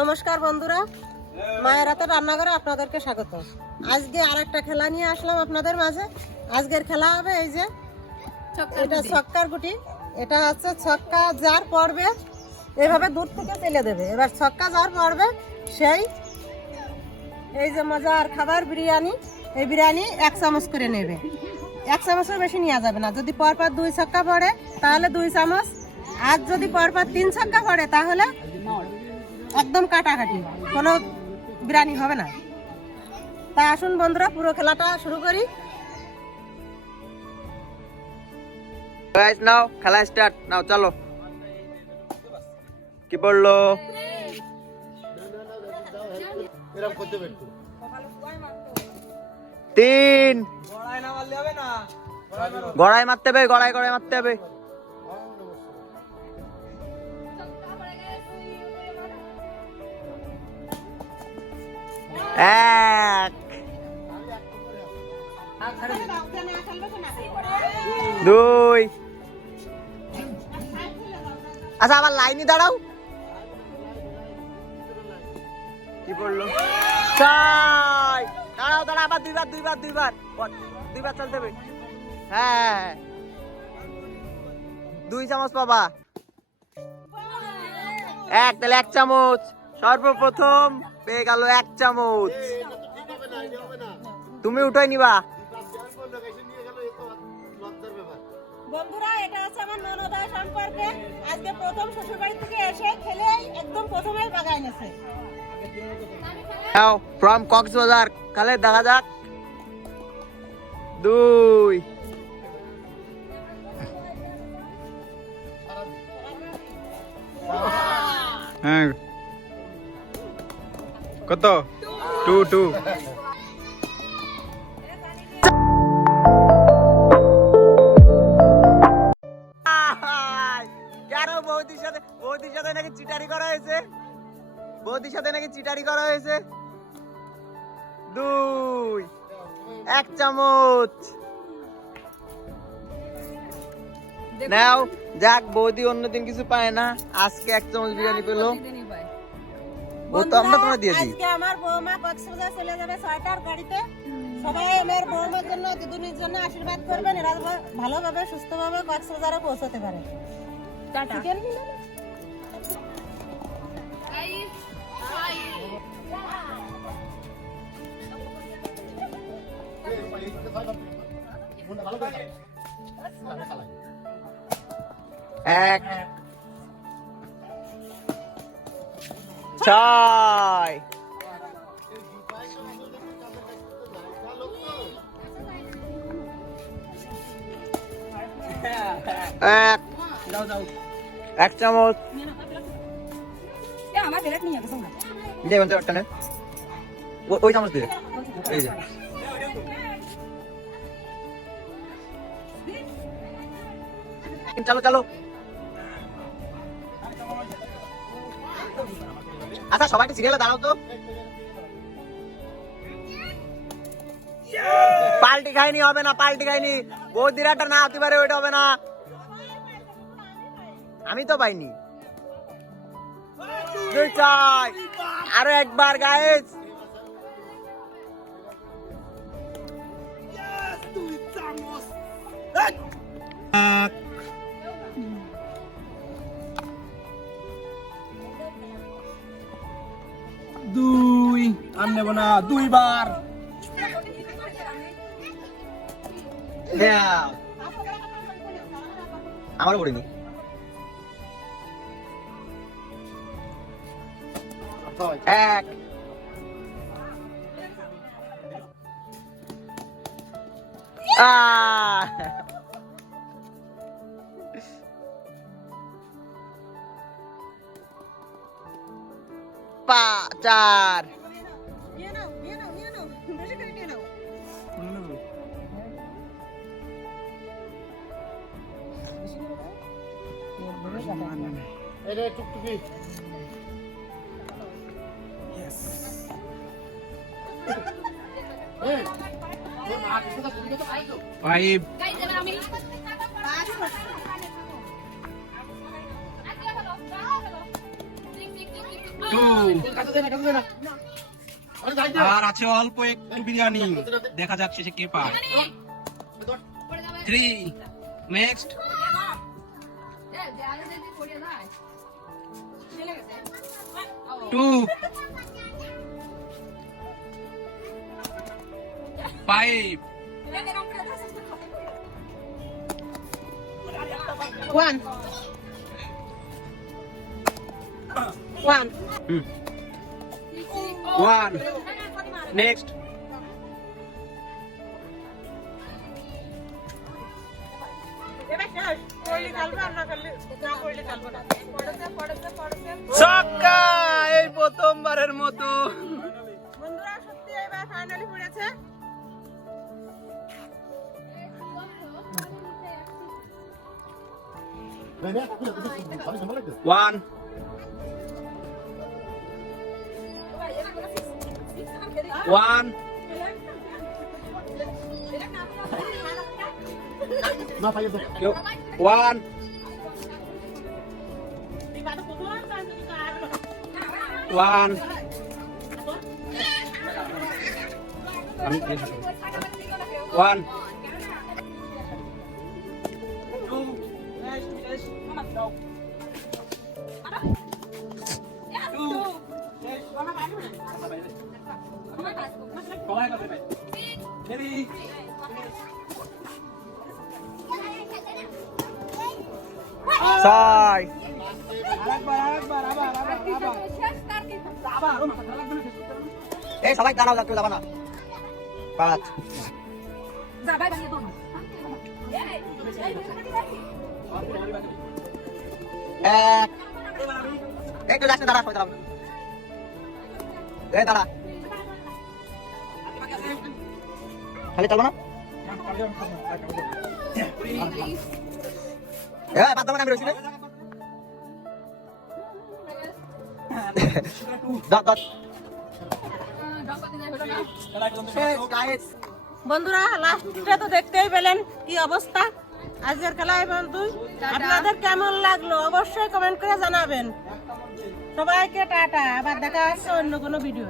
নমস্কার বন্ধুরা, মায়ের হাতে রান্নাঘরে আপনাদেরকে স্বাগত। আজকে আরেকটা খেলা নিয়ে আসলাম আপনাদের মাঝে। আজকের খেলা হবে এই যে এটা ছক্কার গুটি। এটা হচ্ছে ছক্কা যার পড়বে এভাবে দূর থেকে ফেলে দেবে। এবার ছক্কা যার পড়বে সেই এই যে মজার খাবার বিরিয়ানি, এই বিরিয়ানি 1 চামচ করে নেবে। 1 চামচের বেশি নেওয়া যাবে না। যদি পরপর 2 ছক্কা পড়ে তাহলে 2 চামচ, আর যদি পরপর 3 ছক্কা পড়ে তাহলে একদম কাটাকাটি, কোনো বিরিয়ানি হবে না। তাই আসুন বন্ধুরা পুরো খেলাটা শুরু করি। গাইস নাও খেলা স্টার্ট, নাও চলো। কি বললো? তিন গড়াই মারতে হবে, গড়াই গড়াই মারতে হবে। এক, দুই, আচ্ছা আবার লাইনে দাঁড়াও। কি বললো? ছয়, দাঁড়াও দাঁড়াও, আবার দুইবার চলতে হবে। হ্যাঁ 2 চামচ পাবা। তাহলে 1 চামচ সর্বপ্রথম পেয়ে গেল 1 চামচ। তুমি উঠাই নিবা। বন্ধুরা এটা হচ্ছে আমার ননদার সম্পর্কে। আজকে প্রথম শ্বশুর বাড়ি থেকে এসে খেলে একদম প্রথমেই বাগাই নেছে। নাও ফ্রম কক্সবাজার, কালে দেখা যাক। 2, হ্যাঁ কত? 2 বৌদির সাথে নাকি চিটারি করা হয়েছে। বৌদির সাথে নাকি চিটারি করা হয়েছে। 2, 1 চামচ নাও। যাক, বৌদি অন্যদিন কিছু পায় না, আজকে 1 চামচ বিরিয়ানি পেলো। ও তো আমরা তোমরা দিয়ে দিই। আজকে আমার বৌমা কক্সবাজার চলে যাবে 6টার গাড়িতে। সবাই আমার বৌমার জন্য, দিদুনির জন্য আশীর্বাদ করবেন, এরা ভালোভাবে সুস্থভাবে কক্সবাজারে পৌঁছতে পারে। টাটা। এক, 6, এক চামচ দে, বলতে একটা নে। ওই চামচ দিয়ে এই যে। চলো চলো। আচ্ছা সবাই সিরিয়ালে দাঁড়াও তো। পাল্টি খাইনি হবে না, পাল্টি খাইনি। বৌদিরাটা না হতে পারে, ওইটা হবে না। আমি তো পাইনি। আরো একবার গাইস। দুই আর নেব না, 2 বার। আমারও করিনি। এক, চার, নিয়ে নাও, বেশি করে নিয়ে নাও। এটা টুকটুকি। ফাইভ, আর আছে অল্প একটু বিরিয়ানি, দেখা যাক শেষে কে পায়। 3 নেক্সট 2 5 1 1 1 নেক্সট ছক্কা, এই প্রথমবারের মতো। বন্ধুরা সত্যি এবার ফাইনালি পড়েছে। One one one one one ছয়। এই সবাই দাঁড়াও, কেউ যাবা না। 5 1 একটু যাচ্ছে, দাঁড়া, সবাই দাঁড়াও। এই দাঁড়া, খালি চলবো না। বাদ দাও না, আমি রয়েছি রে। বন্ধুরা লাস্টে তো দেখতেই পেলেন কি অবস্থা আজকের খেলায়। বন্ধু আপনাদের কেমন লাগলো অবশ্যই কমেন্ট করে জানাবেন। সবাইকে টাটা, আবার দেখা হচ্ছে অন্য কোনো ভিডিও।